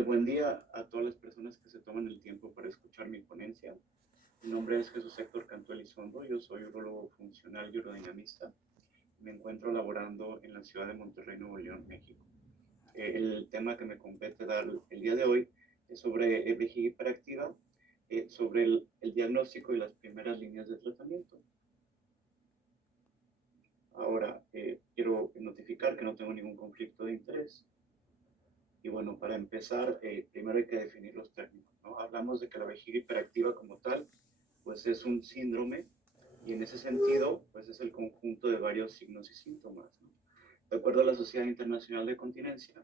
tal? Buen día a todas las personas que se toman el tiempo para escuchar mi ponencia. Mi nombre es Jesús Héctor Cantú Elizondo, yo soy urólogo funcional y urodinamista. Me encuentro laborando en la ciudad de Monterrey, Nuevo León, México. El tema que me compete dar el día de hoy es sobre vejiga hiperactiva, sobre el diagnóstico y las primeras líneas de tratamiento. Ahora, quiero notificar que no tengo ningún conflicto de interés. Y bueno, para empezar, primero hay que definir los términos, ¿no? Hablamos de que la vejiga hiperactiva como tal, pues es un síndrome y en ese sentido, pues es el conjunto de varios signos y síntomas, ¿no? De acuerdo a la Sociedad Internacional de Continencia,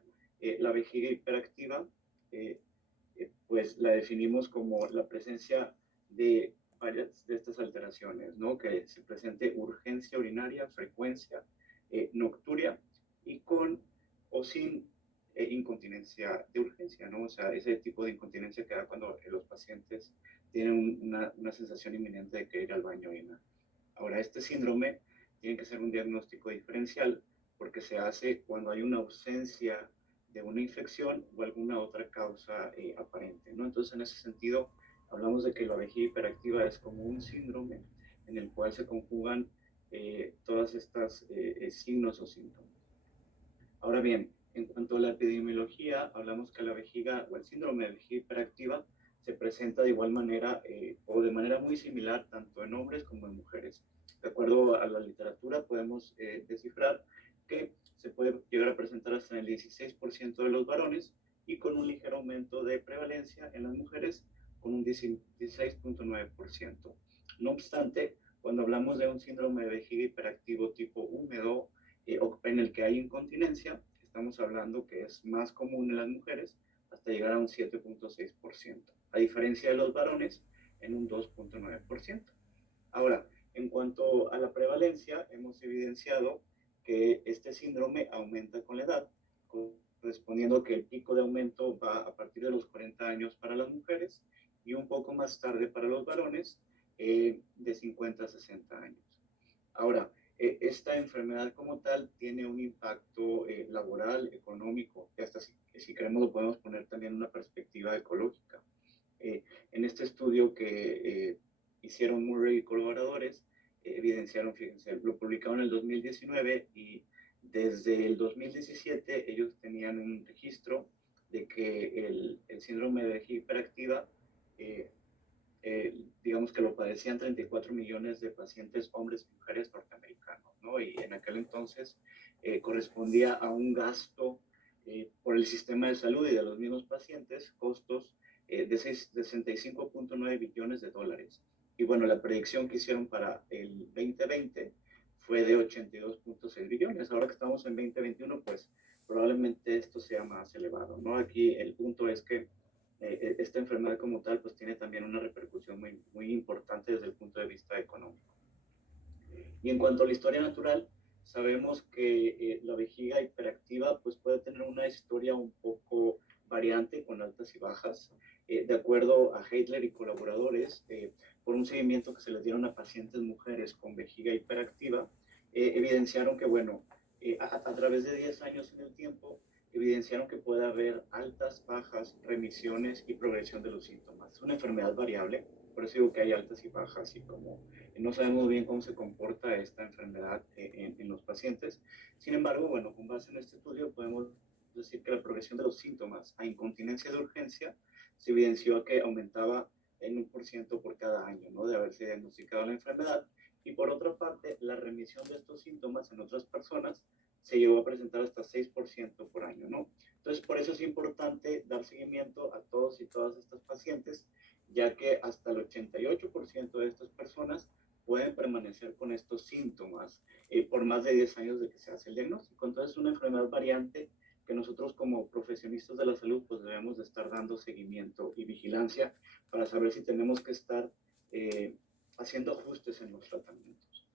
la vejiga hiperactiva, pues la definimos como la presencia de varias de estas alteraciones, ¿no? Que se presente urgencia urinaria, frecuencia, nocturia y con o sin incontinencia de urgencia, ¿no? O sea, ese tipo de incontinencia que da cuando los pacientes tienen una sensación inminente de que ir al baño y nada. Ahora, este síndrome tiene que ser un diagnóstico diferencial porque se hace cuando hay una ausencia de una infección o alguna otra causa aparente, ¿no? Entonces, en ese sentido, hablamos de que la vejiga hiperactiva es como un síndrome en el cual se conjugan todas estas signos o síntomas. Ahora bien, en cuanto a la epidemiología, hablamos que la vejiga o el síndrome de vejiga hiperactiva se presenta de igual manera o de manera muy similar tanto en hombres como en mujeres. De acuerdo a la literatura, podemos descifrar que se puede llegar a presentar hasta en el 16% de los varones y con un ligero aumento de prevalencia en las mujeres con un 16.9%. No obstante, cuando hablamos de un síndrome de vejiga hiperactivo tipo húmedo, en el que hay incontinencia, estamos hablando que es más común en las mujeres hasta llegar a un 7.6%, a diferencia de los varones en un 2.9%. Ahora, en cuanto a la prevalencia, hemos evidenciado que este síndrome aumenta con la edad, correspondiendo que el pico de aumento va a partir de los 40 años para las mujeres y un poco más tarde para los varones, de 50 a 60 años. Ahora, esta enfermedad como tal tiene un impacto laboral, económico, y hasta si queremos lo podemos poner también en una perspectiva ecológica. En este estudio que hicieron Murray y colaboradores, evidenciaron, fíjense, lo publicaron en el 2019 y desde el 2017 ellos tenían un registro de que el síndrome de vejiga hiperactiva eh, digamos que lo padecían 34 millones de pacientes, hombres y mujeres norteamericanos, ¿no? Y en aquel entonces correspondía a un gasto por el sistema de salud y de los mismos pacientes, costos de 65.9 billones de dólares. Y bueno, la predicción que hicieron para el 2020 fue de 82.6 billones. Ahora que estamos en 2021, pues probablemente esto sea más elevado, ¿no? Aquí el punto es que esta enfermedad como tal pues tiene también una repercusión muy, muy importante desde el punto de vista económico. Y en cuanto a la historia natural, sabemos que la vejiga hiperactiva pues puede tener una historia un poco variante con altas y bajas. De acuerdo a Heidler y colaboradores, por un seguimiento que se les dieron a pacientes mujeres con vejiga hiperactiva, evidenciaron que, bueno, a través de 10 años en el tiempo, evidenciaron que puede haber altas, bajas, remisiones y progresión de los síntomas. Es una enfermedad variable, por eso digo que hay altas y bajas y como no sabemos bien cómo se comporta esta enfermedad en los pacientes. Sin embargo, bueno, con base en este estudio podemos decir que la progresión de los síntomas a incontinencia de urgencia se evidenció que aumentaba en 1% por cada año, ¿no? De haberse diagnosticado la enfermedad. Y por otra parte, la remisión de estos síntomas en otras personas se llegó a presentar hasta 6% por año, ¿no? Entonces, por eso es importante dar seguimiento a todos y todas estas pacientes, ya que hasta el 88% de estas personas pueden permanecer con estos síntomas por más de 10 años de que se hace el diagnóstico. Entonces, es una enfermedad variante que nosotros como profesionistas de la salud pues debemos de estar dando seguimiento y vigilancia para saber si tenemos que estar haciendo ajustes en los tratamientos.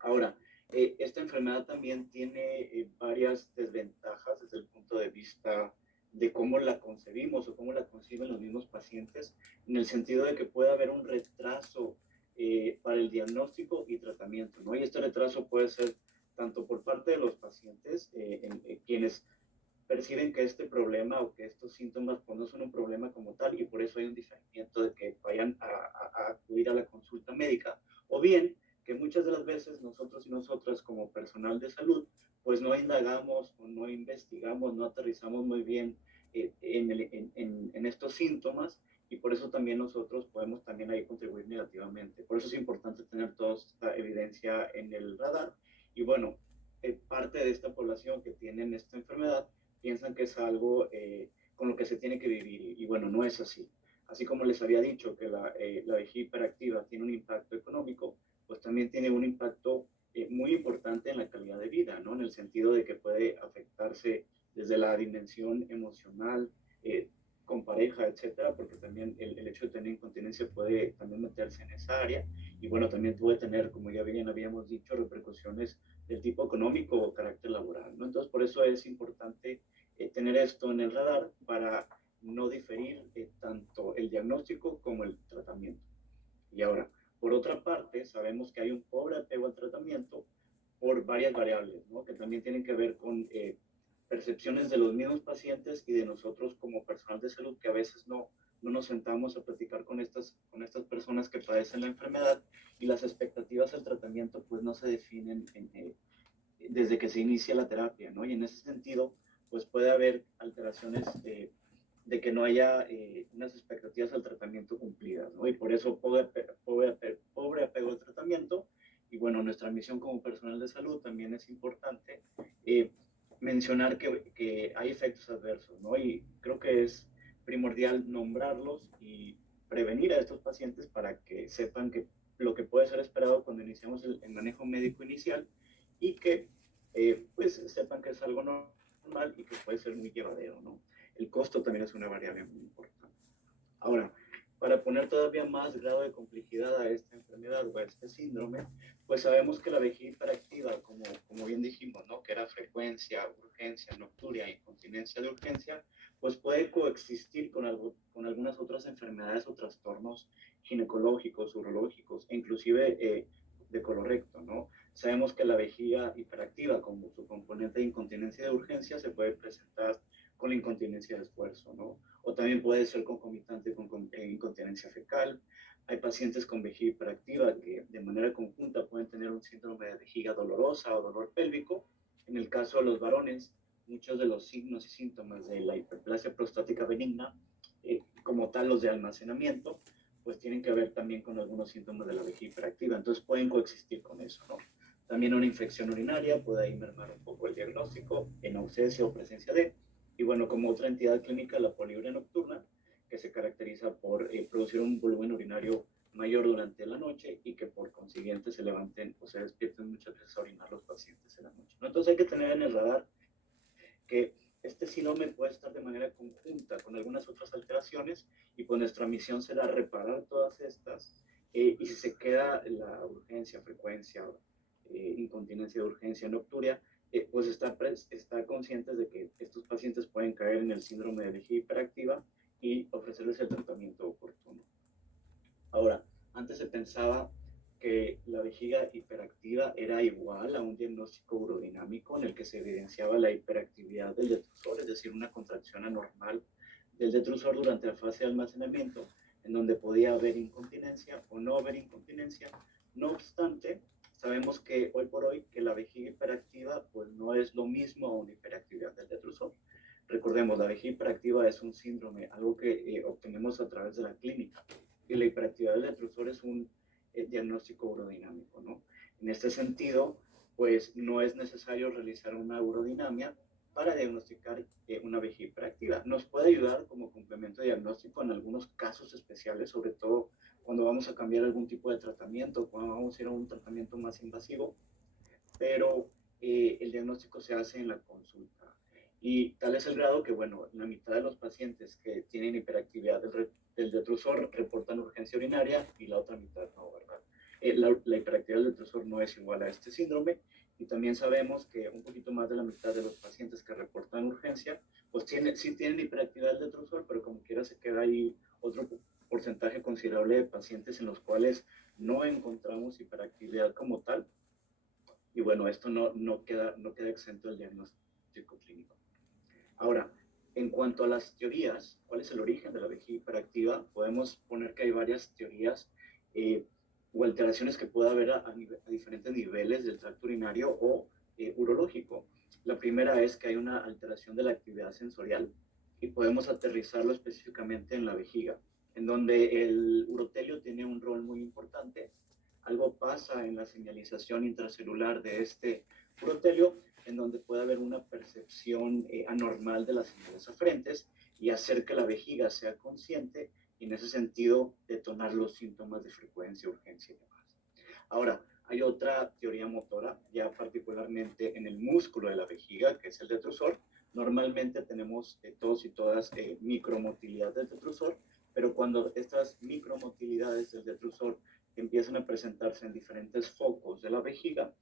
Ahora, esta enfermedad también tiene varias desventajas desde el punto de vista de cómo la concebimos o cómo la conciben los mismos pacientes, en el sentido de que puede haber un retraso para el diagnóstico y tratamiento, ¿no? Y este retraso puede ser tanto por parte de los pacientes, quienes perciben que este problema o que estos síntomas pues, no son un problema como tal y por eso hay un diferimiento de que vayan a acudir a la consulta médica. O bien que muchas de las veces nosotros y nosotras como personal de salud pues no indagamos o no investigamos, no aterrizamos muy bien en estos síntomas y por eso también nosotros podemos también ahí contribuir negativamente. Por eso es importante tener toda esta evidencia en el radar y bueno, parte de esta población que tienen esta enfermedad piensan que es algo con lo que se tiene que vivir y bueno, no es así. Así como les había dicho que la vejiga hiperactiva tiene un impacto económico, pues también tiene un impacto muy importante en la calidad de vida, ¿no? En el sentido de que puede afectarse desde la dimensión emocional, con pareja, etcétera, porque también el hecho de tener incontinencia puede también meterse en esa área y bueno, también puede tener, como ya bien habíamos dicho, repercusiones del tipo económico o carácter laboral, ¿no? Entonces, por eso es importante tener esto en el radar para no diferir tanto el diagnóstico como el tratamiento. Y ahora, por otra parte, sabemos que hay un pobre apego al tratamiento por varias variables, ¿no? Que también tienen que ver con percepciones de los mismos pacientes y de nosotros como personal de salud que a veces no nos sentamos a platicar con estas personas que padecen la enfermedad y las expectativas del tratamiento pues no se definen desde que se inicia la terapia, ¿no? Y en ese sentido, pues puede haber alteraciones de que no haya unas expectativas al tratamiento cumplidas, ¿no? Y por eso pobre apego al tratamiento. Y bueno, nuestra misión como personal de salud también es importante eh, mencionar que hay efectos adversos, ¿no? Y creo que es primordial nombrarlos y prevenir a estos pacientes para que sepan que lo que puede ser esperado cuando iniciamos el manejo médico inicial y que pues sepan que es algo normal y que puede ser muy llevadero, ¿no? El costo también es una variable muy importante. Ahora, para poner todavía más grado de complejidad a esta enfermedad o a este síndrome, pues sabemos que la vejiga hiperactiva, como bien dijimos, ¿no? Que era frecuencia, urgencia, nocturia, incontinencia de urgencia, pues puede coexistir con algunas otras enfermedades o trastornos ginecológicos, urológicos e inclusive de colorecto, ¿no? Sabemos que la vejiga hiperactiva, como su componente de incontinencia de urgencia, se puede presentar con la incontinencia de esfuerzo, ¿no? O también puede ser concomitante con incontinencia fecal. Hay pacientes con vejiga hiperactiva que de manera conjunta pueden tener un síndrome de vejiga dolorosa o dolor pélvico. En el caso de los varones, muchos de los signos y síntomas de la hiperplasia prostática benigna, como tal los de almacenamiento, pues tienen que ver también con algunos síntomas de la vejiga hiperactiva. Entonces pueden coexistir con eso, ¿no? También una infección urinaria puede ahí mermar un poco el diagnóstico en ausencia o presencia de. Y bueno, como otra entidad clínica, la poliuria nocturna, que se caracteriza por producir un volumen urinario mayor durante la noche y que por consiguiente se levanten o se despierten muchas veces a orinar los pacientes en la noche, ¿no? Entonces hay que tener en el radar que este síndrome puede estar de manera conjunta con algunas otras alteraciones y pues nuestra misión será reparar todas estas y si se queda la urgencia, frecuencia, incontinencia de urgencia nocturia, pues está conscientes de que estos pacientes pueden caer en el síndrome de vejiga hiperactiva y ofrecerles el tratamiento oportuno. Ahora, antes se pensaba que la vejiga hiperactiva era igual a un diagnóstico urodinámico en el que se evidenciaba la hiperactividad del detrusor, es decir, una contracción anormal del detrusor durante la fase de almacenamiento, en donde podía haber incontinencia o no haber incontinencia. No obstante, sabemos que hoy por hoy que la vejiga hiperactiva pues no es lo mismo a una hiperactividad del detrusor. Recordemos, la vejiga hiperactiva es un síndrome, algo que obtenemos a través de la clínica y la hiperactividad del detrusor es un diagnóstico urodinámico, ¿no? En este sentido, pues no es necesario realizar una urodinamia para diagnosticar una vejiga hiperactiva. Nos puede ayudar como complemento diagnóstico en algunos casos especiales, sobre todo cuando vamos a cambiar algún tipo de tratamiento, cuando vamos a ir a un tratamiento más invasivo, pero el diagnóstico se hace en la consulta. Y tal es el grado que, bueno, la mitad de los pacientes que tienen hiperactividad del detrusor reportan urgencia urinaria y la otra mitad no, ¿verdad? La hiperactividad del detrusor no es igual a este síndrome y también sabemos que un poquito más de la mitad de los pacientes que reportan urgencia, pues sí tienen hiperactividad del detrusor, pero como quiera se queda ahí otro porcentaje considerable de pacientes en los cuales no encontramos hiperactividad como tal y bueno, esto no queda exento del diagnóstico clínico. Ahora, en cuanto a las teorías, ¿cuál es el origen de la vejiga hiperactiva? Podemos poner que hay varias teorías eh, o alteraciones que puede haber a diferentes niveles del tracto urinario o urológico. La primera es que hay una alteración de la actividad sensorial y podemos aterrizarlo específicamente en la vejiga, en donde el urotelio tiene un rol muy importante. Algo pasa en la señalización intracelular de este urotelio, en donde puede haber una percepción anormal de las señales aferentes y hacer que la vejiga sea consciente y en ese sentido detonar los síntomas de frecuencia, urgencia y demás. Ahora, hay otra teoría motora, ya particularmente en el músculo de la vejiga, que es el detrusor. Normalmente tenemos todos y todas micromotilidad del detrusor, pero cuando estas micromotilidades del detrusor empiezan a presentarse en diferentes focos de la vejiga,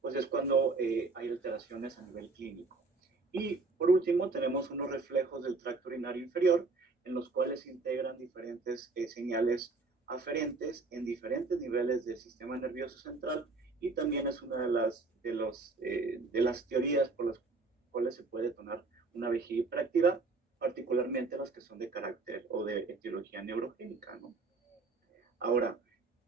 pues es cuando hay alteraciones a nivel clínico. Y por último, tenemos unos reflejos del tracto urinario inferior, en los cuales se integran diferentes señales aferentes en diferentes niveles del sistema nervioso central, y también es una de las teorías por las cuales se puede detonar una vejiga hiperactiva, particularmente las que son de carácter o de etiología neurogénica, ¿no? Ahora,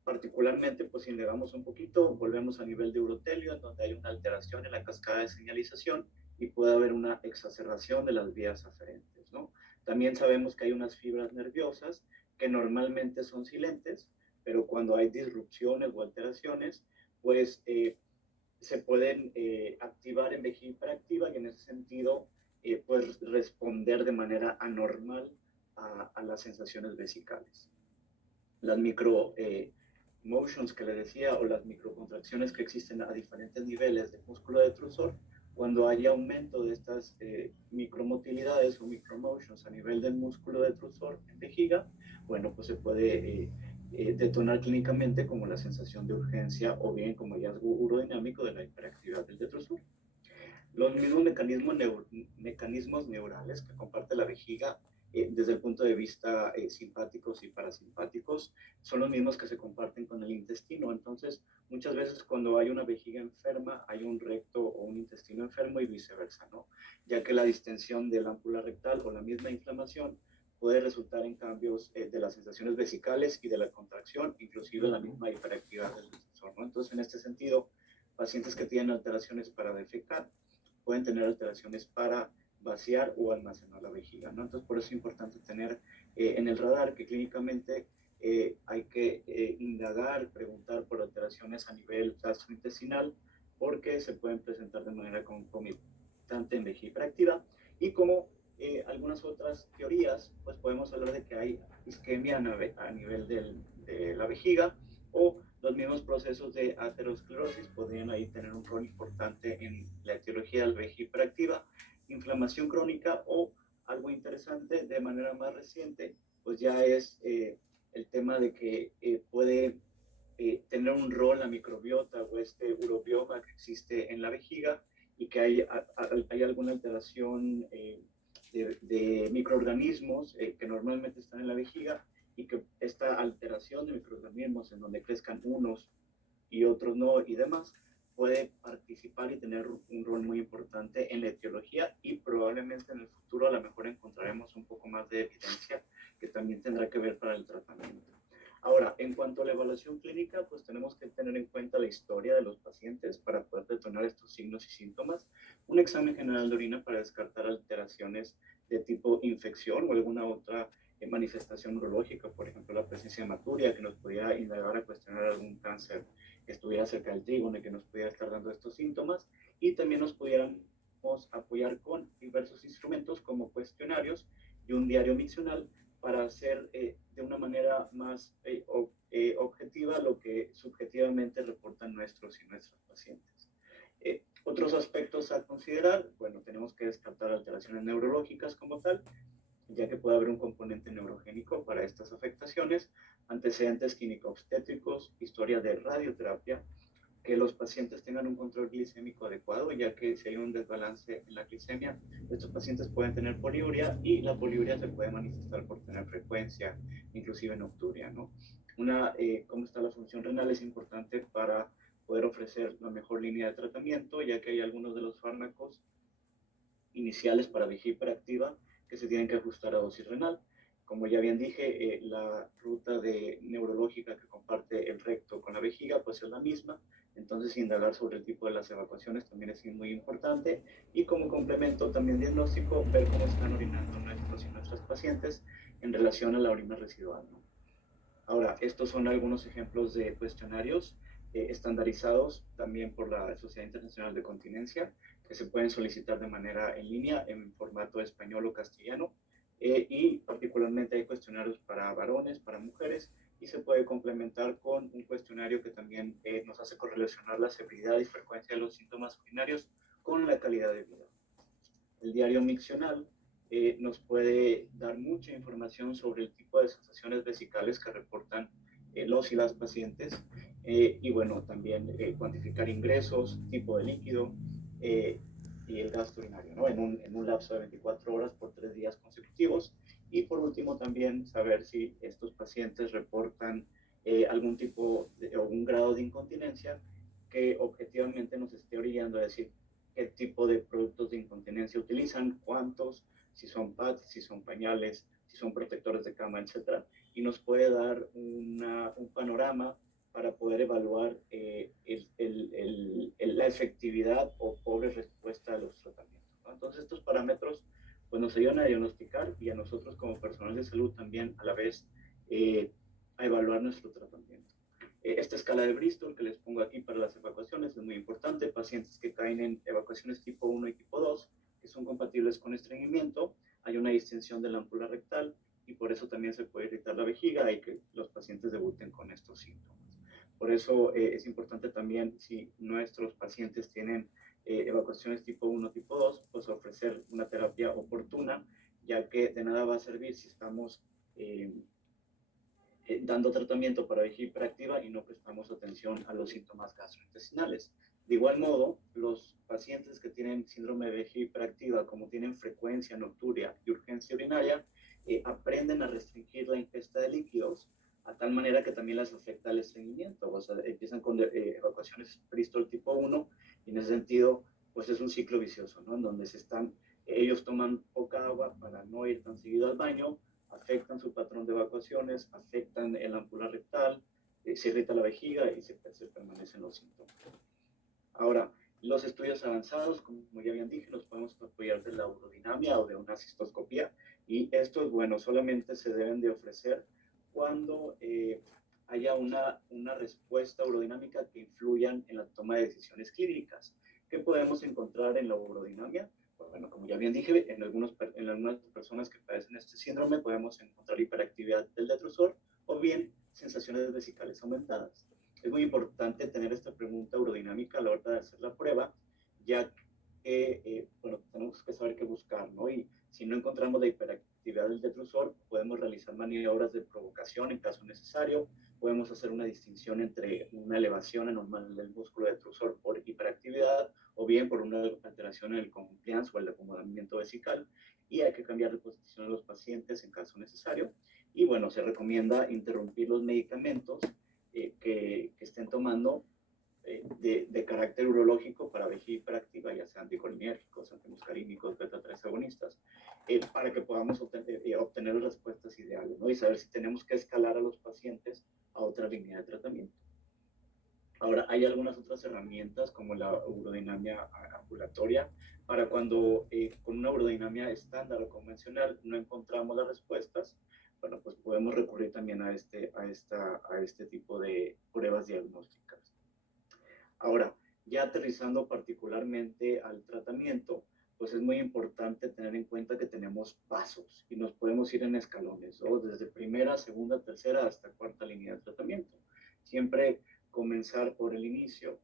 particularmente, pues si indagamos un poquito, volvemos a nivel de urotelio, en donde hay una alteración en la cascada de señalización y puede haber una exacerbación de las vías aferentes, ¿no? También sabemos que hay unas fibras nerviosas que normalmente son silentes, pero cuando hay disrupciones o alteraciones, pues se pueden activar en vejiga hiperactiva y en ese sentido, pues responder de manera anormal a las sensaciones vesicales. Las micro motions que le decía o las microcontracciones que existen a diferentes niveles del músculo detrusor, cuando hay aumento de estas micromotilidades o micromotions a nivel del músculo detrusor en vejiga, bueno, pues se puede detonar clínicamente como la sensación de urgencia o bien como hallazgo urodinámico de la hiperactividad del detrusor. Los mismos mecanismos neurales que comparte la vejiga desde el punto de vista simpáticos y parasimpáticos son los mismos que se comparten con el intestino. Entonces, muchas veces cuando hay una vejiga enferma, hay un recto o un intestino enfermo y viceversa, ¿no? Ya que la distensión de la ámpula rectal o la misma inflamación puede resultar en cambios de las sensaciones vesicales y de la contracción, inclusive la misma hiperactividad del sensor, ¿no? Entonces, en este sentido, pacientes que tienen alteraciones para defecar pueden tener alteraciones para vaciar o almacenar la vejiga, ¿no? Entonces, por eso es importante tener en el radar que clínicamente hay que indagar, preguntar por alteraciones a nivel gastrointestinal, porque se pueden presentar de manera concomitante en vejiga hiperactiva. Y como algunas otras teorías, pues podemos hablar de que hay isquemia a nivel de la vejiga, o los mismos procesos de aterosclerosis podrían ahí tener un rol importante en la etiología de la vejiga hiperactiva, inflamación crónica o algo interesante de manera más reciente, pues ya es el tema de que puede tener un rol la microbiota o este urobioma que existe en la vejiga y que hay alguna alteración de microorganismos que normalmente están en la vejiga y que esta alteración de microorganismos en donde crezcan unos y otros no y demás, puede participar y tener un rol muy importante en la etiología y probablemente en el futuro a lo mejor encontraremos un poco más de evidencia que también tendrá que ver para el tratamiento. Ahora, en cuanto a la evaluación clínica, pues tenemos que tener en cuenta la historia de los pacientes para poder detonar estos signos y síntomas, un examen general de orina para descartar alteraciones de tipo infección o alguna otra manifestación urológica, por ejemplo, la presencia de hematuria, que nos pudiera indagar a cuestionar algún cáncer que estuviera cerca del trígono y que nos pudiera estar dando estos síntomas, y también nos pudiéramos apoyar con diversos instrumentos como cuestionarios y un diario miccional para hacer de una manera más objetiva lo que subjetivamente reportan nuestros y nuestras pacientes. Otros aspectos a considerar, bueno, tenemos que descartar alteraciones neurológicas como tal, ya que puede haber un componente neurogénico para estas afectaciones, antecedentes químico-obstétricos, historia de radioterapia, que los pacientes tengan un control glicémico adecuado, ya que si hay un desbalance en la glicemia, estos pacientes pueden tener poliuria y la poliuria se puede manifestar por tener frecuencia, inclusive nocturia, ¿no? Cómo está la función renal es importante para poder ofrecer la mejor línea de tratamiento, ya que hay algunos de los fármacos iniciales para vejiga hiperactiva que se tienen que ajustar a dosis renal. Como ya bien dije, la ruta neurológica que comparte el recto con la vejiga pues es la misma, entonces indagar sobre el tipo de las evacuaciones también es muy importante, y como complemento también diagnóstico, ver cómo están orinando nuestros y nuestras pacientes en relación a la orina residual, ¿no? Ahora, estos son algunos ejemplos de cuestionarios estandarizados también por la Sociedad Internacional de Continencia, que se pueden solicitar de manera en línea en formato español o castellano, y particularmente hay cuestionarios para varones, para mujeres, y se puede complementar con un cuestionario que también nos hace correlacionar la severidad y frecuencia de los síntomas urinarios con la calidad de vida. El diario miccional nos puede dar mucha información sobre el tipo de sensaciones vesicales que reportan los y las pacientes, y bueno, también cuantificar ingresos, tipo de líquido y el gasto urinario, ¿no? En un lapso de 24 horas por 3 días consecutivos. Y por último también saber si estos pacientes reportan algún tipo o un grado de incontinencia que objetivamente nos esté orillando a decir qué tipo de productos de incontinencia utilizan, cuántos, si son pads, si son pañales, si son protectores de cama, etcétera, y nos puede dar un panorama para poder evaluar la efectividad o pobre respuesta a los tratamientos, ¿no? Entonces estos parámetros pues nos ayudan a diagnosticar, y a nosotros como personal de salud también a la vez a evaluar nuestro tratamiento. Esta escala de Bristol que les pongo aquí para las evacuaciones es muy importante. Pacientes que caen en evacuaciones tipo 1 y tipo 2, que son compatibles con estreñimiento, hay una distensión de la ámpula rectal y por eso también se puede irritar la vejiga y que los pacientes debuten con estos síntomas. Por eso es importante también, si nuestros pacientes tienen evacuaciones tipo 1, tipo 2, pues ofrecer una terapia oportuna, ya que de nada va a servir si estamos dando tratamiento para vejiga hiperactiva y no prestamos atención a los síntomas gastrointestinales. De igual modo, los pacientes que tienen síndrome de vejiga hiperactiva, como tienen frecuencia nocturia y urgencia urinaria, aprenden a restringir la ingesta de líquidos a tal manera que también les afecta el estreñimiento. O sea, empiezan con evacuaciones Bristol tipo 1 y en ese sentido, pues es un ciclo vicioso, ¿no? En donde ellos toman poca agua para no ir tan seguido al baño, afectan su patrón de evacuaciones, afectan el ámpula rectal, se irrita la vejiga y se permanecen los síntomas. Ahora, los estudios avanzados, como ya bien dije, los podemos apoyar de la urodinamia o de una cistoscopía, y estos, bueno, solamente se deben de ofrecer cuando haya una respuesta urodinámica que influyan en la toma de decisiones clínicas. ¿Qué podemos encontrar en la urodinamia? Pues bueno, como ya bien dije, en algunas personas que padecen este síndrome podemos encontrar hiperactividad del detrusor o bien sensaciones vesicales aumentadas. Es muy importante tener esta pregunta urodinámica a la hora de hacer la prueba, ya que, bueno, tenemos que saber qué buscar, ¿no? Y si no encontramos la hiperactividad del detrusor, podemos realizar maniobras de provocación en caso necesario, podemos hacer una distinción entre una elevación anormal del músculo detrusor por hiperactividad o bien por una alteración en el compliance o el acomodamiento vesical, y hay que cambiar de posición a los pacientes en caso necesario. Y bueno, se recomienda interrumpir los medicamentos que estén tomando de carácter urológico para vejiga hiperactiva, ya sean anticolinérgicos, antimuscarínicos, beta-3 agonistas, para que podamos obtener las respuestas ideales, ¿no? Y saber si tenemos que escalar a los pacientes a otra línea de tratamiento. Ahora, hay algunas otras herramientas como la urodinamia ambulatoria para cuando con una urodinamia estándar o convencional no encontramos las respuestas. Bueno, pues podemos recurrir también a este tipo de pruebas diagnósticas. Ahora, ya aterrizando particularmente al tratamiento, pues es muy importante tener en cuenta que tenemos pasos y nos podemos ir en escalones, ¿no? Desde primera, segunda, tercera hasta cuarta línea de tratamiento. Siempre comenzar por el inicio,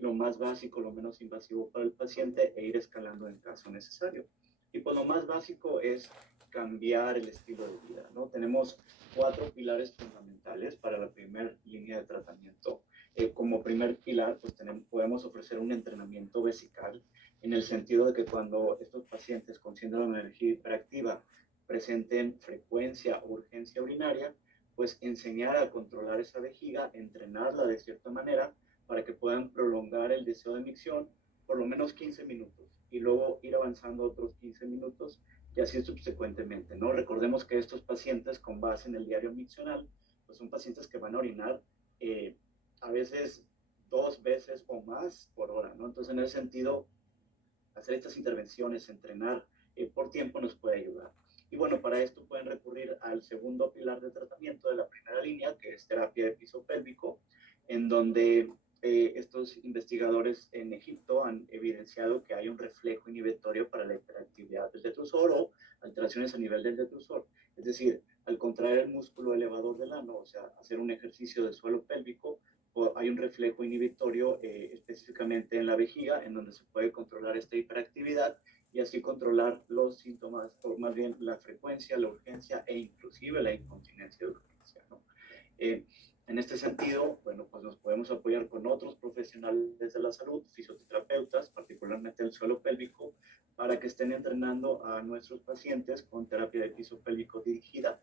lo más básico, lo menos invasivo para el paciente, e ir escalando en caso necesario. Y pues lo más básico es cambiar el estilo de vida, ¿no? Tenemos 4 pilares fundamentales para la primera línea de tratamiento. Como primer pilar, pues podemos ofrecer un entrenamiento vesical, en el sentido de que cuando estos pacientes con síndrome de vejiga hiperactiva presenten frecuencia o urgencia urinaria, pues enseñar a controlar esa vejiga, entrenarla de cierta manera para que puedan prolongar el deseo de micción por lo menos 15 minutos. y luego ir avanzando otros 15 minutos y así subsecuentemente, ¿no? Recordemos que estos pacientes con base en el diario miccional, pues son pacientes que van a orinar a veces 2 veces o más por hora, ¿no? Entonces, en ese sentido, hacer estas intervenciones, entrenar por tiempo nos puede ayudar. Y bueno, para esto pueden recurrir al segundo pilar de tratamiento de la primera línea, que es terapia de piso pélvico, en donde estos investigadores en Egipto han evidenciado que hay un reflejo inhibitorio para la hiperactividad del detrusor o alteraciones a nivel del detrusor. Es decir, al contraer el músculo elevador del ano, o sea, hacer un ejercicio de suelo pélvico, hay un reflejo inhibitorio específicamente en la vejiga, en donde se puede controlar esta hiperactividad y así controlar los síntomas, o más bien la frecuencia, la urgencia e inclusive la incontinencia de urgencia, ¿no? En este sentido, bueno, pues nos podemos apoyar con otros profesionales de la salud, fisioterapeutas, particularmente el suelo pélvico, para que estén entrenando a nuestros pacientes con terapia de piso pélvico dirigida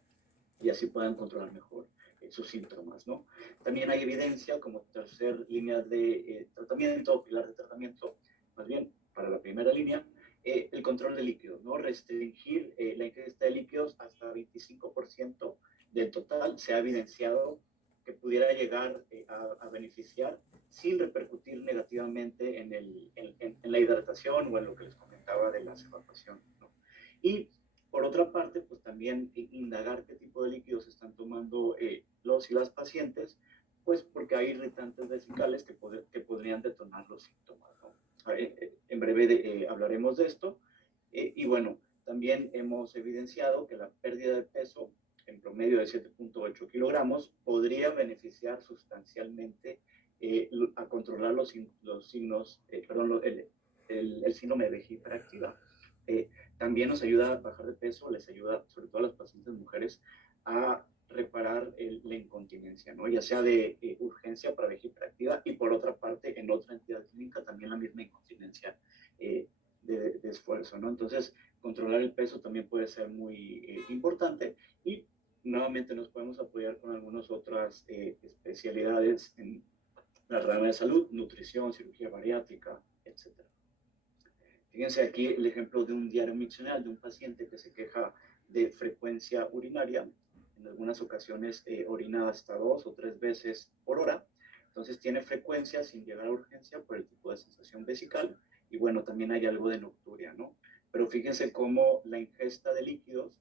y así puedan controlar mejor sus síntomas, ¿no? También hay evidencia como tercer línea de tratamiento, pilar de tratamiento, más bien para la primera línea, el control de líquidos, ¿no? Restringir la ingesta de líquidos hasta 25% del total se ha evidenciado que pudiera llegar a beneficiar sin repercutir negativamente en la hidratación o en lo que les comentaba de la evacuación, ¿no? Y por otra parte, pues también indagar qué tipo de líquidos están tomando los y las pacientes, pues porque hay irritantes vesicales que podrían detonar los síntomas, ¿no? En breve hablaremos de esto. Y bueno, también hemos evidenciado que la pérdida de peso en promedio de 7.8 kilogramos podría beneficiar sustancialmente a controlar los signos, perdón, el síndrome de vejiga hiperactiva. También nos ayuda a bajar de peso, les ayuda, sobre todo a las pacientes mujeres, a reparar la incontinencia, ¿no? Ya sea de urgencia para vejiga hiperactiva y por otra parte, en otra entidad clínica, también la misma incontinencia de esfuerzo, ¿no? Entonces, controlar el peso también puede ser muy importante y nuevamente nos podemos apoyar con algunas otras especialidades en la rama de salud, nutrición, cirugía bariátrica, etcétera. Fíjense aquí el ejemplo de un diario miccional de un paciente que se queja de frecuencia urinaria, en algunas ocasiones orina hasta 2 o 3 veces por hora, entonces tiene frecuencia sin llegar a urgencia por el tipo de sensación vesical y bueno, también hay algo de nocturia, ¿no? Pero fíjense cómo la ingesta de líquidos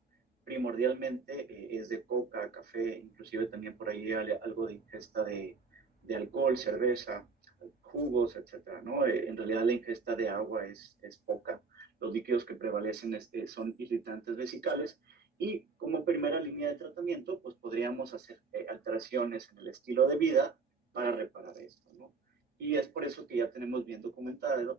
primordialmente es de coca, café, inclusive también por ahí hay algo de ingesta de alcohol, cerveza, jugos, etcétera, ¿no? En realidad la ingesta de agua es poca. Los líquidos que prevalecen son irritantes vesicales y como primera línea de tratamiento, pues podríamos hacer alteraciones en el estilo de vida para reparar esto, ¿no? Y es por eso que ya tenemos bien documentado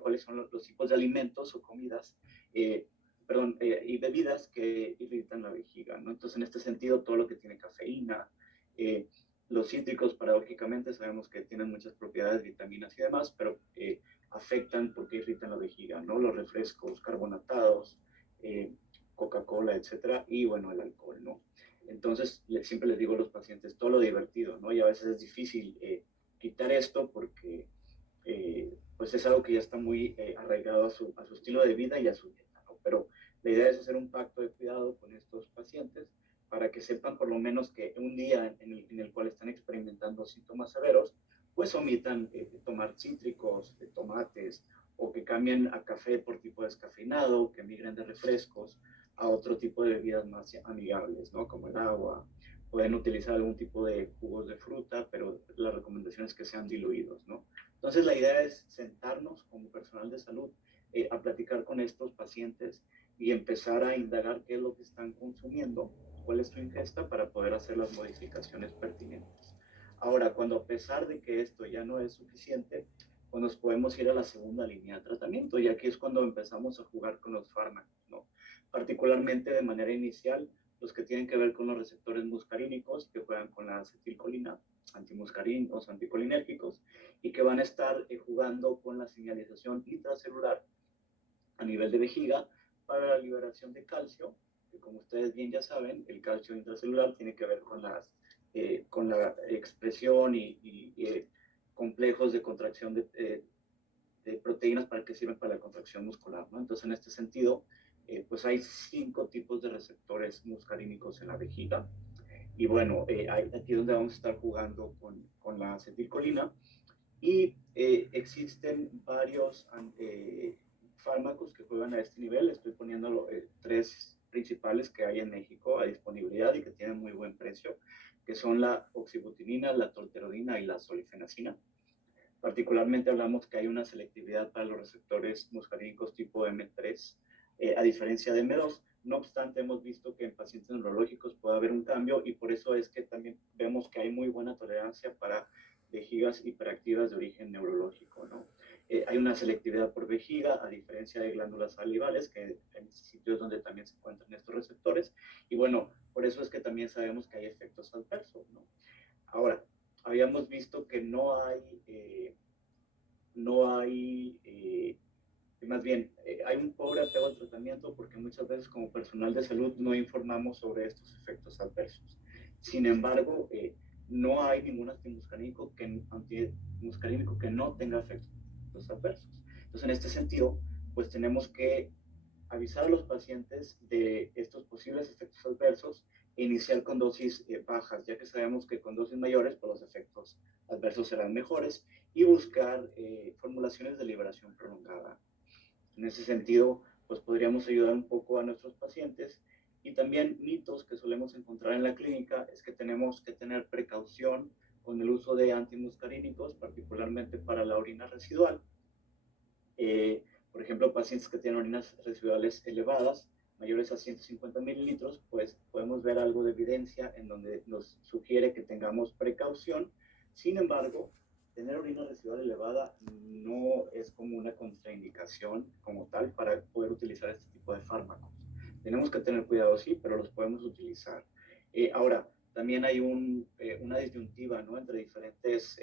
cuáles son los tipos de alimentos o comidas, y bebidas que irritan la vejiga, ¿no? Entonces, en este sentido, todo lo que tiene cafeína, eh, los cítricos, paradójicamente, sabemos que tienen muchas propiedades, vitaminas y demás, pero afectan porque irritan la vejiga, ¿no? Los refrescos carbonatados, Coca-Cola, etcétera, y bueno, el alcohol, ¿no? Entonces, siempre les digo a los pacientes todo lo divertido, ¿no? Y a veces es difícil quitar esto porque pues es algo que ya está muy arraigado a su estilo de vida y a su dieta, ¿no? Pero la idea es hacer un pacto de cuidado con estos pacientes para que sepan por lo menos que un día en el cual están experimentando síntomas severos, pues omitan tomar cítricos, tomates, o que cambien a café por tipo descafeinado, que migren de refrescos a otro tipo de bebidas más amigables, ¿no? Como el agua. Pueden utilizar algún tipo de jugos de fruta, pero la recomendación es que sean diluidos, ¿no? Entonces, la idea es sentarnos como personal de salud a platicar con estos pacientes y empezar a indagar qué es lo que están consumiendo, cuál es su ingesta para poder hacer las modificaciones pertinentes. Ahora, cuando a pesar de que esto ya no es suficiente, pues nos podemos ir a la segunda línea de tratamiento y aquí es cuando empezamos a jugar con los fármacos, ¿no? Particularmente de manera inicial, los que tienen que ver con los receptores muscarínicos, que juegan con la acetilcolina, antimuscarínicos, anticolinérgicos, y que van a estar jugando con la señalización intracelular a nivel de vejiga para la liberación de calcio, que como ustedes bien ya saben, el calcio intracelular tiene que ver con la expresión y complejos de contracción proteínas para que sirven para la contracción muscular, ¿no? Entonces, en este sentido, pues hay 5 tipos de receptores muscarínicos en la vejiga. Y bueno, aquí es donde vamos a estar jugando con la acetilcolina. Y existen varios fármacos que juegan a este nivel. Estoy poniendo 3 principales que hay en México a disponibilidad y que tienen muy buen precio, que son la oxibutinina, la tolterodina y la solifenacina. Particularmente hablamos que hay una selectividad para los receptores muscarínicos tipo M3, a diferencia de M2. No obstante, hemos visto que en pacientes neurológicos puede haber un cambio y por eso es que también vemos que hay muy buena tolerancia para vejigas hiperactivas de origen neurológico, ¿no? Hay una selectividad por vejiga, a diferencia de glándulas salivales, que en sitios donde también se encuentran estos receptores. Y bueno, por eso es que también sabemos que hay efectos adversos, ¿no? Ahora, habíamos visto que más bien, hay un pobre apego al tratamiento porque muchas veces como personal de salud no informamos sobre estos efectos adversos. Sin embargo, no hay ningún antimuscarínico que no tenga efectos adversos. Entonces, en este sentido, pues tenemos que avisar a los pacientes de estos posibles efectos adversos e iniciar con dosis bajas, ya que sabemos que con dosis mayores pues, los efectos adversos serán mejores, y buscar formulaciones de liberación prolongada. En ese sentido, pues podríamos ayudar un poco a nuestros pacientes. Y también mitos que solemos encontrar en la clínica es que tenemos que tener precaución con el uso de antimuscarínicos, particularmente para la orina residual. Por ejemplo, pacientes que tienen orinas residuales elevadas, mayores a 150 mililitros, pues podemos ver algo de evidencia en donde nos sugiere que tengamos precaución. Sin embargo, tener orina residual elevada no es como una contraindicación como tal para poder utilizar este tipo de fármacos. Tenemos que tener cuidado, sí, pero los podemos utilizar. Ahora, también hay una disyuntiva, ¿no? Entre diferentes,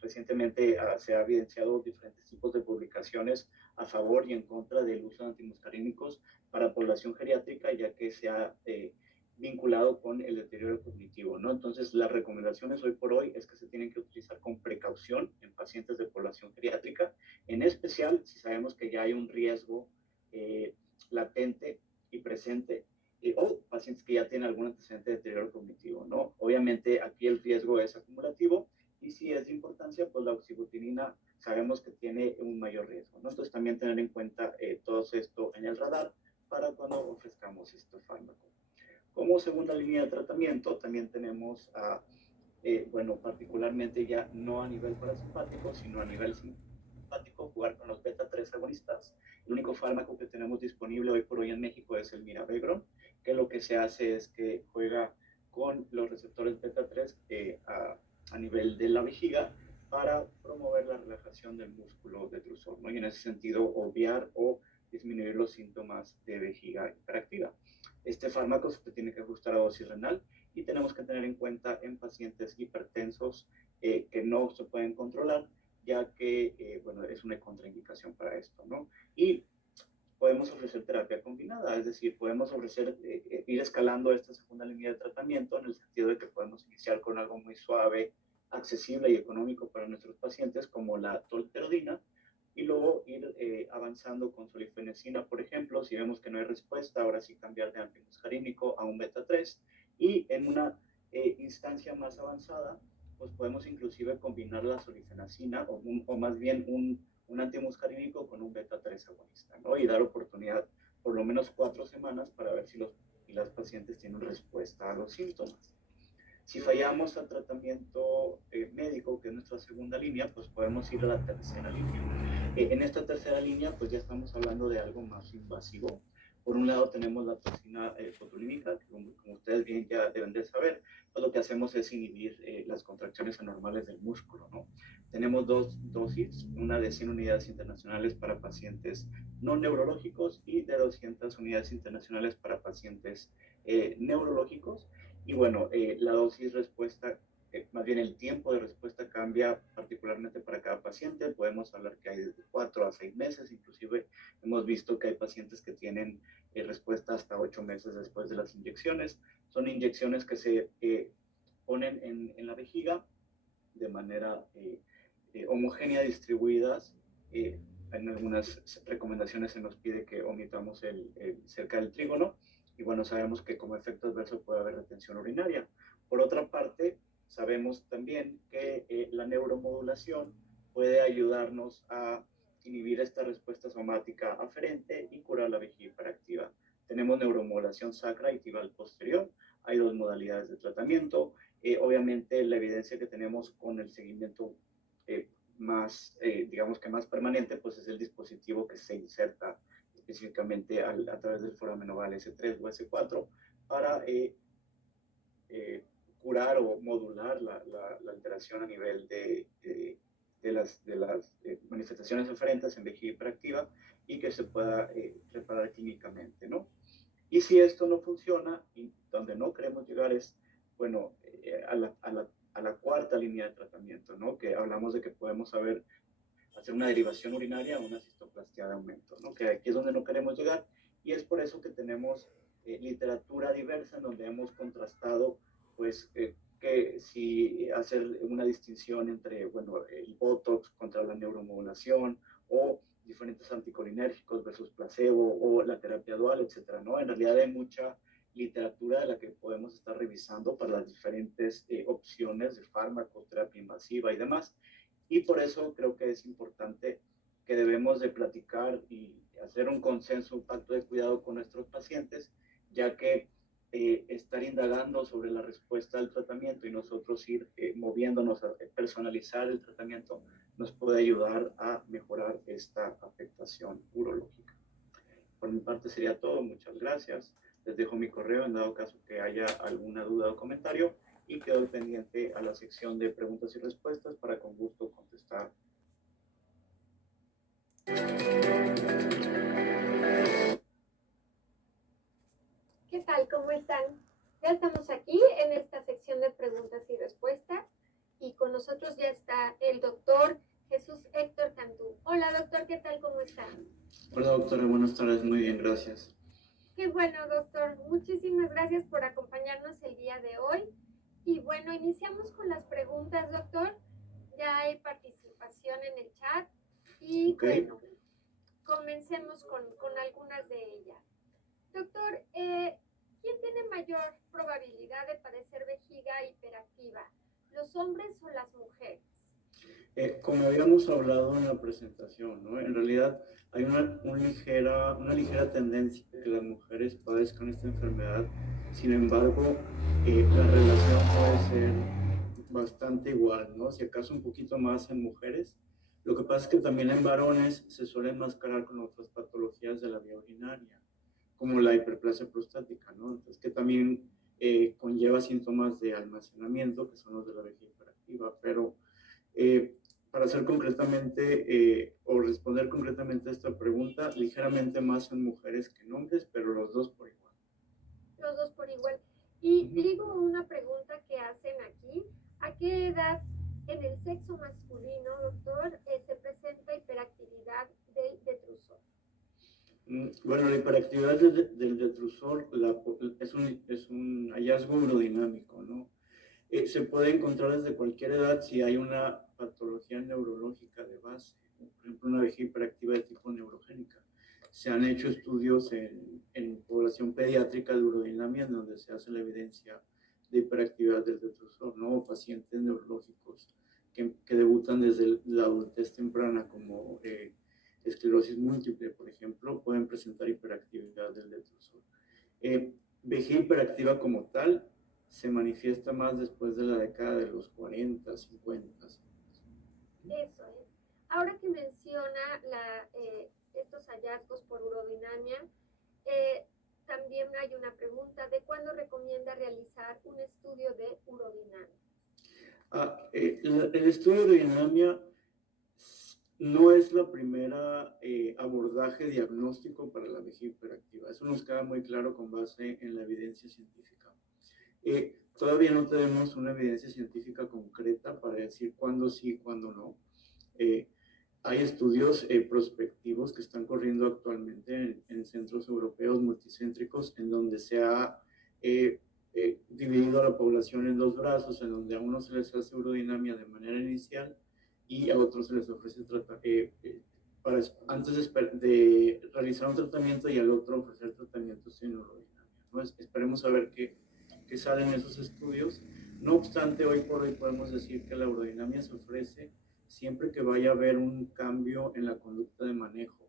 recientemente se ha evidenciado diferentes tipos de publicaciones a favor y en contra del uso de antimuscarínicos para población geriátrica, ya que se ha vinculado con el deterioro cognitivo, ¿no? Entonces, las recomendaciones hoy por hoy es que se tienen que utilizar con precaución en pacientes de población geriátrica, en especial si sabemos que ya hay un riesgo latente y presente o pacientes que ya tienen algún antecedente de deterioro cognitivo, ¿no? Obviamente aquí el riesgo es acumulativo y si es de importancia, pues la oxibutinina sabemos que tiene un mayor riesgo, ¿no? Entonces también tener en cuenta todo esto en el radar para cuando ofrezcamos este fármaco. Como segunda línea de tratamiento también tenemos bueno, particularmente ya no a nivel parasimpático, sino a nivel simpático, jugar con los beta-3 agonistas. El único fármaco que tenemos disponible hoy por hoy en México es el Mirabegron, que lo que se hace es que juega con los receptores beta-3 a nivel de la vejiga para promover la relajación del músculo detrusor, ¿no? Y en ese sentido obviar o disminuir los síntomas de vejiga hiperactiva. Este fármaco se tiene que ajustar a dosis renal y tenemos que tener en cuenta en pacientes hipertensos que no se pueden controlar, ya que, bueno, es una contraindicación para esto, ¿no? Y podemos ofrecer terapia combinada, es decir, podemos ofrecer, ir escalando esta segunda línea de tratamiento en el sentido de que podemos iniciar con algo muy suave, accesible y económico para nuestros pacientes, como la tolterodina, y luego ir avanzando con solifenacina, por ejemplo, si vemos que no hay respuesta, ahora sí cambiar de antimuscarínico a un beta-3, y en una instancia más avanzada, pues podemos inclusive combinar la solifenacina o más bien un antimuscarínico con un beta-3 agonista, ¿no? Y dar oportunidad por lo menos 4 semanas para ver si las pacientes tienen respuesta a los síntomas. Si fallamos al tratamiento médico, que es nuestra segunda línea, pues podemos ir a la tercera línea. En esta tercera línea, pues ya estamos hablando de algo más invasivo. Por un lado tenemos la toxina botulínica, que como ustedes bien ya deben de saber, pues lo que hacemos es inhibir las contracciones anormales del músculo, ¿no? Tenemos 2 dosis, una de 100 unidades internacionales para pacientes no neurológicos y de 200 unidades internacionales para pacientes neurológicos. Y bueno, la dosis respuesta, más bien el tiempo de respuesta cambia particularmente para cada paciente. Podemos hablar que hay de 4 a 6 meses, inclusive hemos visto que hay pacientes que tienen respuesta hasta 8 meses después de las inyecciones. Son inyecciones que se ponen en la vejiga de manera homogénea, distribuidas en algunas recomendaciones se nos pide que omitamos cerca del trígono, y bueno, sabemos que como efecto adverso puede haber retención urinaria. Por otra parte, sabemos también que la neuromodulación puede ayudarnos a inhibir esta respuesta somática aferente y curar la vejiga hiperactiva. Tenemos neuromodulación sacra y tibial posterior. Hay dos modalidades de tratamiento. Obviamente, la evidencia que tenemos con el seguimiento más, digamos que más permanente, pues es el dispositivo que se inserta específicamente a través del foramen oval S3 o S4 para curar o modular la alteración a nivel de las manifestaciones aferentes en vejiga hiperactiva y que se pueda reparar clínicamente, ¿no? Y si esto no funciona, y donde no queremos llegar es, bueno, a la cuarta línea de tratamiento, ¿no? Que hablamos de que podemos hacer una derivación urinaria o una cistoplastia de aumento, ¿no? Que aquí es donde no queremos llegar, y es por eso que tenemos literatura diversa en donde hemos contrastado, pues, que si hacer una distinción entre, bueno, el Botox contra la neuromodulación o diferentes anticolinérgicos versus placebo o la terapia dual, etcétera, ¿no? En realidad hay mucha literatura de la que podemos estar revisando para las diferentes opciones de fármacos, terapia invasiva y demás. Y por eso creo que es importante que debemos de platicar y hacer un consenso, un pacto de cuidado con nuestros pacientes, ya que estar indagando sobre la respuesta al tratamiento y nosotros ir moviéndonos a personalizar el tratamiento nos puede ayudar a mejorar esta afectación urológica. Por mi parte sería todo, muchas gracias. Les dejo mi correo en dado caso que haya alguna duda o comentario y quedo pendiente a la sección de preguntas y respuestas para con gusto contestar. ¿Qué tal? ¿Cómo están? Ya estamos aquí en esta sección de preguntas y respuestas y con nosotros ya está el doctor Jesús Héctor Cantú. Hola doctor, ¿qué tal? ¿Cómo está? Hola doctora, buenas tardes, muy bien, gracias. Qué bueno doctor, muchísimas gracias por acompañarnos el día de hoy. Y bueno, iniciamos con las preguntas doctor. Ya hay participación en el chat y bueno, comencemos con algunas de ellas. Doctor, ¿quién tiene mayor probabilidad de padecer vejiga hiperactiva, los hombres o las mujeres? Como habíamos hablado en la presentación, ¿no? En realidad hay una ligera tendencia a que las mujeres padezcan esta enfermedad. Sin embargo, la relación puede ser bastante igual, ¿no? Si acaso un poquito más en mujeres. Lo que pasa es que también en varones se suele enmascarar con otras patologías de la vía urinaria, como la hiperplasia prostática, ¿no? Entonces, que también conlleva síntomas de almacenamiento, que son los de la vejiga hiperactiva, pero para hacer concretamente o responder concretamente a esta pregunta, ligeramente más en mujeres que en hombres, pero los dos por igual. Los dos por igual. Y digo una pregunta que hacen aquí, ¿a qué edad en el sexo masculino, doctor, se presenta hiperactividad del detrusor? Bueno, la hiperactividad del detrusor es un hallazgo urodinámico, ¿no? Se puede encontrar desde cualquier edad si hay una patología neurológica de base, por ejemplo, una vejiga hiperactiva de tipo neurogénica. Se han hecho estudios en población pediátrica de urodinamia, en donde se hace la evidencia de hiperactividad del detrusor, ¿no? Pacientes neurológicos que debutan desde la adultez temprana, como esclerosis múltiple, por ejemplo, pueden presentar hiperactividad del detrusor. Vejiga hiperactiva como tal se manifiesta más después de la década de los 40, 50. Eso es. Ahora que menciona estos hallazgos por urodinamia, también hay una pregunta de cuándo recomienda realizar un estudio de urodinamia. El estudio de urodinamia no es la primera abordaje diagnóstico para la vejiga hiperactiva. Eso nos queda muy claro con base en la evidencia científica. Todavía no tenemos una evidencia científica concreta para decir cuándo sí, cuándo no. Hay estudios prospectivos que están corriendo actualmente en centros europeos multicéntricos, en donde se ha dividido a la población en dos brazos, en donde a unos se les hace urodinamia de manera inicial y a otros se les ofrece para antes de realizar un tratamiento y al otro ofrecer tratamiento sin urodinamia, ¿no? Esperemos a ver qué salen esos estudios. No obstante, hoy por hoy podemos decir que la urodinamia se ofrece siempre que vaya a haber un cambio en la conducta de manejo,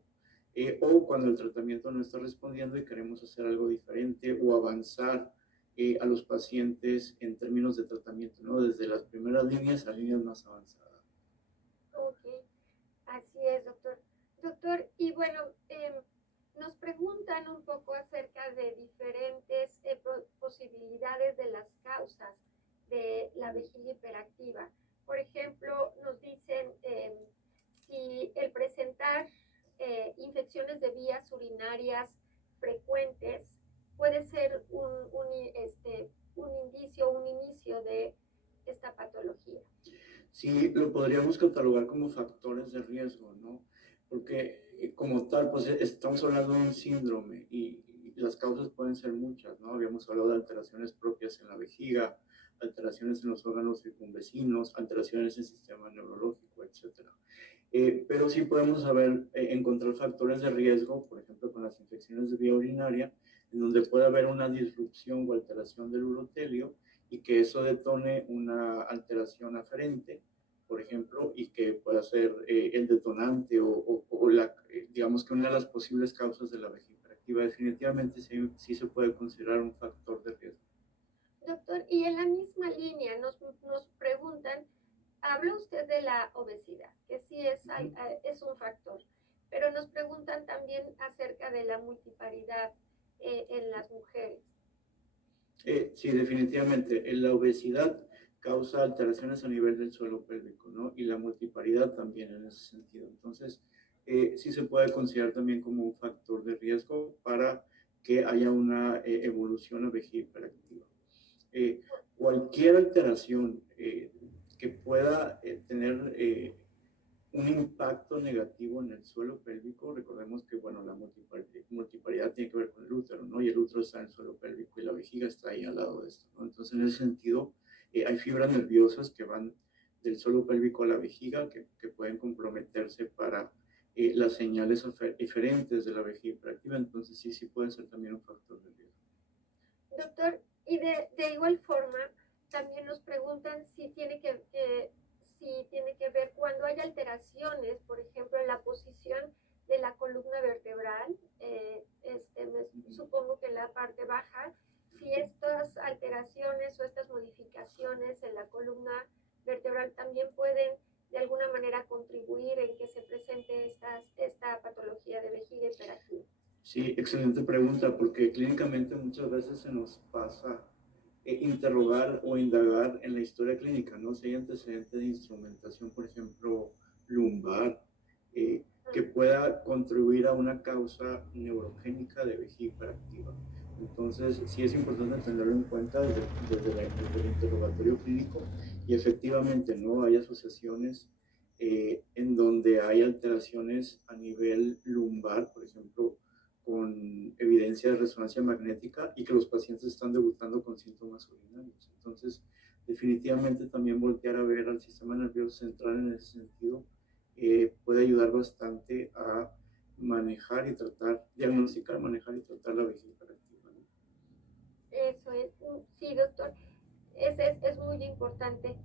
o cuando el tratamiento no está respondiendo y queremos hacer algo diferente o avanzar a los pacientes en términos de tratamiento, ¿no? Desde las primeras líneas a líneas más avanzadas. Ok, así es, doctor. Doctor, y bueno, nos preguntan un poco acerca de diferentes posibilidades de las causas de la vejiga hiperactiva. Por ejemplo, nos dicen si el presentar infecciones de vías urinarias frecuentes puede ser un indicio, un inicio de esta patología. Sí, lo podríamos catalogar como factores de riesgo, ¿no? Porque como tal, pues estamos hablando de un síndrome y las causas pueden ser muchas, ¿no? Habíamos hablado de alteraciones propias en la vejiga, alteraciones en los órganos circunvecinos, alteraciones en el sistema neurológico, etcétera. Pero sí podemos encontrar factores de riesgo, por ejemplo, con las infecciones de vía urinaria, en donde puede haber una disrupción o alteración del urotelio y que eso detone una alteración aferente, por ejemplo, y que pueda ser el detonante digamos que una de las posibles causas de la vejiga hiperactiva. Definitivamente sí se puede considerar un factor de riesgo. Doctor, y en la misma línea nos preguntan, habla usted de la obesidad, que sí es un factor, pero nos preguntan también acerca de la multiparidad en las mujeres. Sí, definitivamente. La obesidad causa alteraciones a nivel del suelo pélvico, ¿no? Y la multiparidad también en ese sentido. Entonces, sí se puede considerar también como un factor de riesgo para que haya una evolución a vejiga hiperactiva. Cualquier alteración que pueda tener un impacto negativo en el suelo pélvico. Recordemos que, bueno, la multiparidad tiene que ver con el útero, ¿no? Y el útero está en el suelo pélvico y la vejiga está ahí al lado de esto, ¿no? Entonces, en ese sentido, hay fibras nerviosas que van del suelo pélvico a la vejiga que pueden comprometerse para las señales eferentes de la vejiga hiperactiva. Entonces, sí puede ser también un factor de riesgo. Doctor, y de igual forma, también nos preguntan si tiene que ver cuando hay alteraciones, por ejemplo, en la posición de la columna vertebral, supongo que en la parte baja, si estas alteraciones o estas modificaciones en la columna vertebral también pueden de alguna manera contribuir en que se presente esta patología de vejiga hiperactiva. Sí, excelente pregunta, porque clínicamente muchas veces se nos pasa interrogar o indagar en la historia clínica, ¿no? Si hay antecedentes de instrumentación, por ejemplo, lumbar, que pueda contribuir a una causa neurogénica de vejiga hiperactiva. Entonces, sí es importante tenerlo en cuenta desde el interrogatorio clínico y efectivamente, ¿no? Hay asociaciones en donde hay alteraciones a nivel lumbar, por ejemplo, con evidencia de resonancia magnética y que los pacientes están debutando con síntomas urinarios. Entonces, definitivamente también voltear a ver al sistema nervioso central en ese sentido puede ayudar bastante a manejar y tratar, diagnosticar, manejar y tratar la vejiga hiperactiva, ¿no? Eso es, sí, doctor, es muy importante.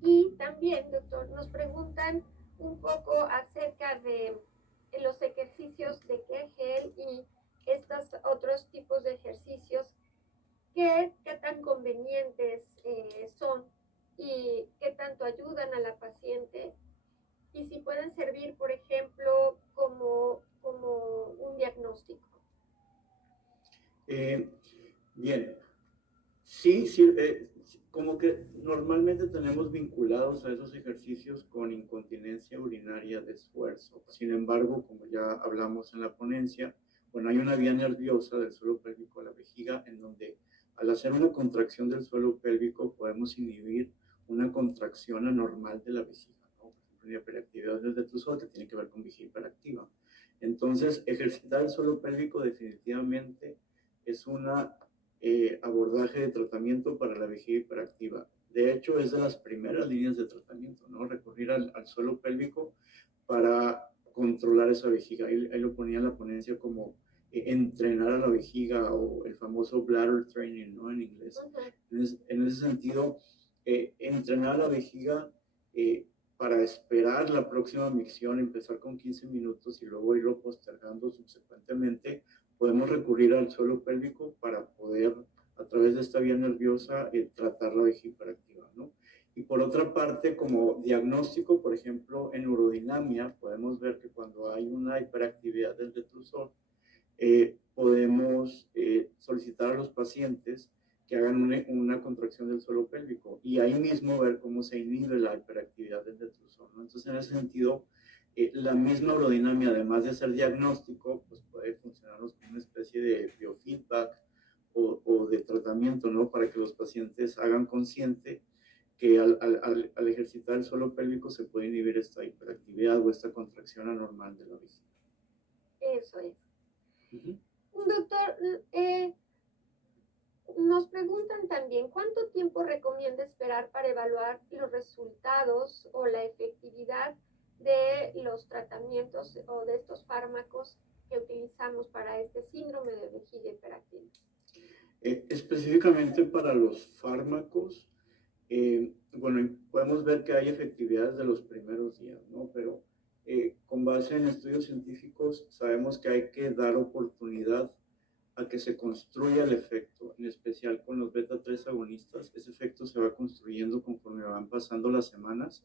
Y también, doctor, nos preguntan un poco acerca de los ejercicios de Kegel y estos otros tipos de ejercicios, qué tan convenientes son y qué tanto ayudan a la paciente y si pueden servir, por ejemplo, como un diagnóstico. Bien, sí, como que normalmente tenemos vinculados a esos ejercicios con incontinencia urinaria de esfuerzo. Sin embargo, como ya hablamos en la ponencia, bueno, hay una vía nerviosa del suelo pélvico a la vejiga en donde al hacer una contracción del suelo pélvico podemos inhibir una contracción anormal de la vejiga, ¿no? Por ejemplo, la hiperactividad del detrusor que tiene que ver con vejiga hiperactiva. Entonces, ejercitar el suelo pélvico definitivamente es una abordaje de tratamiento para la vejiga hiperactiva. De hecho, es de las primeras líneas de tratamiento, ¿no? Recurrir al suelo pélvico para controlar esa vejiga. Ahí lo ponía en la ponencia como entrenar a la vejiga o el famoso bladder training, ¿no? En inglés. En ese sentido, entrenar a la vejiga para esperar la próxima micción, empezar con 15 minutos y luego irlo postergando subsecuentemente, podemos recurrir al suelo pélvico para poder, a través de esta vía nerviosa, tratar la vejiga hiperactiva, ¿no? Y por otra parte, como diagnóstico, por ejemplo, en urodinamia, podemos ver que cuando hay una hiperactividad del detrusor, podemos solicitar a los pacientes que hagan una contracción del suelo pélvico y ahí mismo ver cómo se inhibe la hiperactividad del detrusor, ¿no? Entonces, en ese sentido, la misma urodinamia, además de ser diagnóstico, pues puede funcionarnos como una especie de biofeedback o de tratamiento, ¿no? Para que los pacientes hagan consciente que al ejercitar el suelo pélvico se puede inhibir esta hiperactividad o esta contracción anormal de la vejiga. Eso es. Doctor, nos preguntan también, ¿cuánto tiempo recomienda esperar para evaluar los resultados o la efectividad de los tratamientos o de estos fármacos que utilizamos para este síndrome de vejiga hiperactiva? Específicamente para los fármacos, bueno, podemos ver que hay efectividad desde los primeros días, ¿no? Pero con base en estudios científicos sabemos que hay que dar oportunidad a que se construya el efecto, en especial con los beta-3 agonistas. Ese efecto se va construyendo conforme van pasando las semanas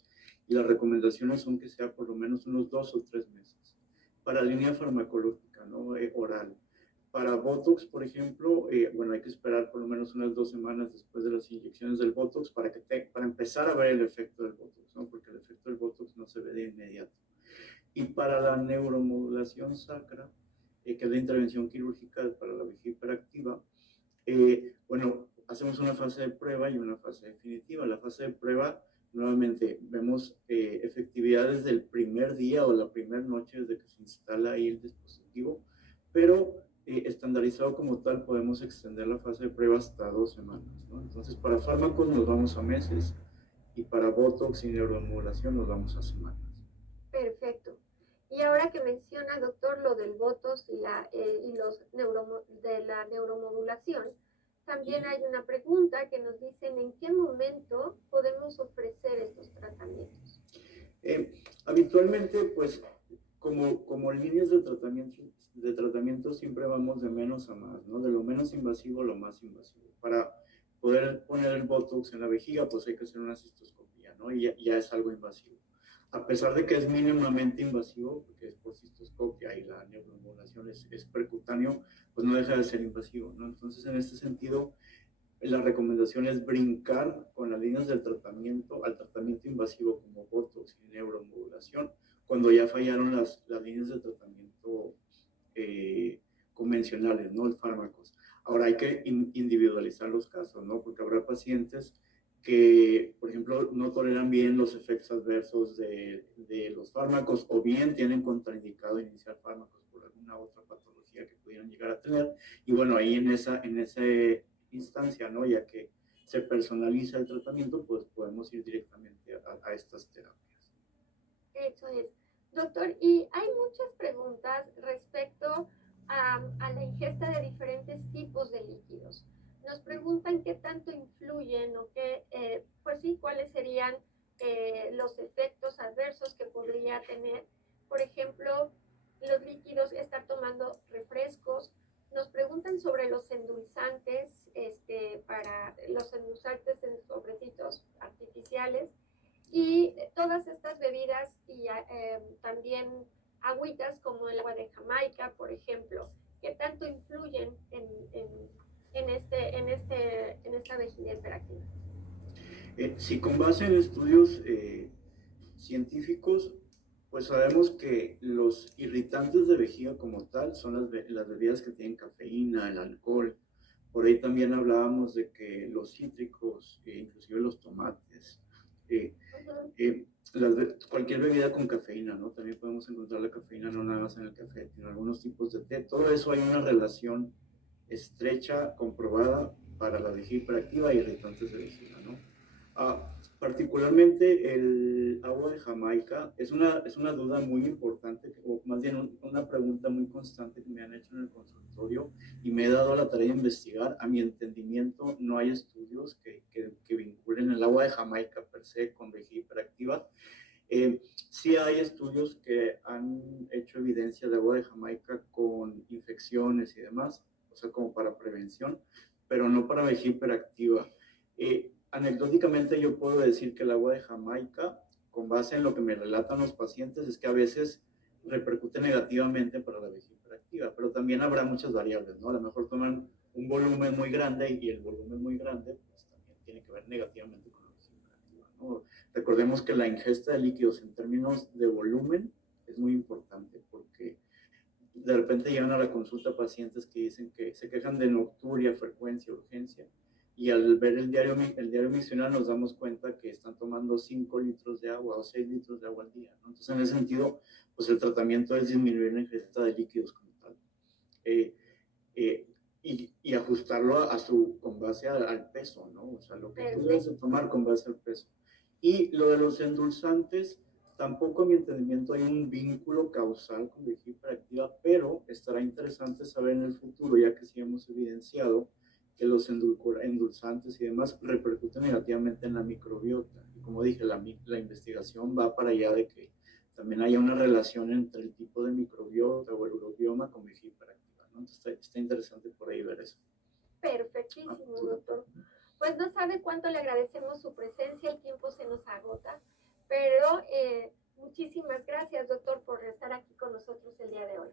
y las recomendaciones son que sea por lo menos unos 2 o 3 meses. Para línea farmacológica, ¿no? Oral. Para Botox, por ejemplo, bueno, hay que esperar por lo menos unas 2 semanas después de las inyecciones del Botox para empezar a ver el efecto del Botox, ¿no? Porque el efecto del Botox no se ve de inmediato. Y para la neuromodulación sacra, que es la intervención quirúrgica para la vejiga hiperactiva, bueno, hacemos una fase de prueba y una fase definitiva. La fase de prueba, nuevamente, vemos efectividad desde el primer día o la primera noche desde que se instala ahí el dispositivo, pero estandarizado como tal, podemos extender la fase de prueba hasta 2 semanas, ¿no? Entonces, para fármacos nos vamos a meses y para Botox y neuromodulación nos vamos a semanas. Perfecto. Y ahora que menciona, doctor, lo del Botox y la neuromodulación, también hay una pregunta que nos dicen en qué momento podemos ofrecer estos tratamientos. Habitualmente, pues, como líneas de tratamiento siempre vamos de menos a más, ¿no? De lo menos invasivo a lo más invasivo. Para poder poner el Botox en la vejiga, pues hay que hacer una cistoscopía, ¿no? Y ya es algo invasivo. A pesar de que es mínimamente invasivo, porque es por cistoscopia y la neuromodulación es percutáneo, pues no deja de ser invasivo, ¿no? Entonces, en este sentido, la recomendación es brincar con las líneas del tratamiento al tratamiento invasivo como Botox y neuromodulación, cuando ya fallaron las líneas de tratamiento convencionales, ¿no? Los fármacos. Ahora hay que individualizar los casos, ¿no? Porque habrá pacientes que, por ejemplo, no toleran bien los efectos adversos de los fármacos o bien tienen contraindicado iniciar fármacos por alguna otra patología que pudieran llegar a tener. Y bueno, ahí en esa instancia, ¿no? Ya que se personaliza el tratamiento, pues podemos ir directamente a estas terapias. Eso es. Doctor, y hay muchas preguntas respecto a la ingesta de diferentes tipos de líquidos. Nos preguntan qué tanto influyen o qué, pues sí, cuáles serían los efectos adversos que podría tener. Por ejemplo, los líquidos, estar tomando refrescos. Nos preguntan sobre los endulzantes, para los endulzantes en sobrecitos artificiales. Y todas estas bebidas y también agüitas como el agua de Jamaica, por ejemplo, que tanto influyen en esta vejiga hiperactiva. Si con base en estudios científicos, pues sabemos que los irritantes de vejiga como tal son las bebidas que tienen cafeína, el alcohol. Por ahí también hablábamos de que los cítricos, inclusive los tomates, cualquier bebida con cafeína, ¿no? También podemos encontrar la cafeína no nada más en el café, sino en algunos tipos de té. Todo eso hay una relación estrecha, comprobada para la vejiga hiperactiva e irritantes de vejiga, ¿no? Particularmente el agua de Jamaica es una duda muy importante, o más bien una pregunta muy constante que me han hecho en el consultorio y me he dado la tarea de investigar. A mi entendimiento, no hay estudios que vinculen el agua de Jamaica per se con vejiga hiperactiva. Sí hay estudios que han hecho evidencia de agua de Jamaica con infecciones y demás, o sea, como para prevención, pero no para vejiga hiperactiva. Anecdóticamente yo puedo decir que el agua de Jamaica, con base en lo que me relatan los pacientes, es que a veces repercute negativamente para la vejiga hiperactiva, pero también habrá muchas variables, ¿no? A lo mejor toman un volumen muy grande y el volumen muy grande pues también tiene que ver negativamente con la vejiga hiperactiva, ¿no? Recordemos que la ingesta de líquidos en términos de volumen es muy importante porque de repente llegan a la consulta pacientes que dicen que se quejan de nocturia, frecuencia, urgencia, y al ver el diario misional nos damos cuenta que están tomando 5 litros de agua o 6 litros de agua al día, ¿no? Entonces, en ese sentido, pues el tratamiento es disminuir la ingesta de líquidos como tal. Eh, eh, y ajustarlo con base al peso, ¿no? O sea, lo que tú debes de tomar con base al peso. Y lo de los endulzantes, tampoco a mi entendimiento hay un vínculo causal con vejiga hiperactiva, pero estará interesante saber en el futuro, ya que sí hemos evidenciado que los endulzantes y demás repercuten negativamente en la microbiota. Y como dije, la investigación va para allá de que también haya una relación entre el tipo de microbiota o el urobioma con vejiga hiperactiva, ¿no? Entonces está interesante por ahí ver eso. Perfectísimo, doctor. Pues no sabe cuánto le agradecemos su presencia, el tiempo se nos agota, pero muchísimas gracias, doctor, por estar aquí con nosotros el día de hoy.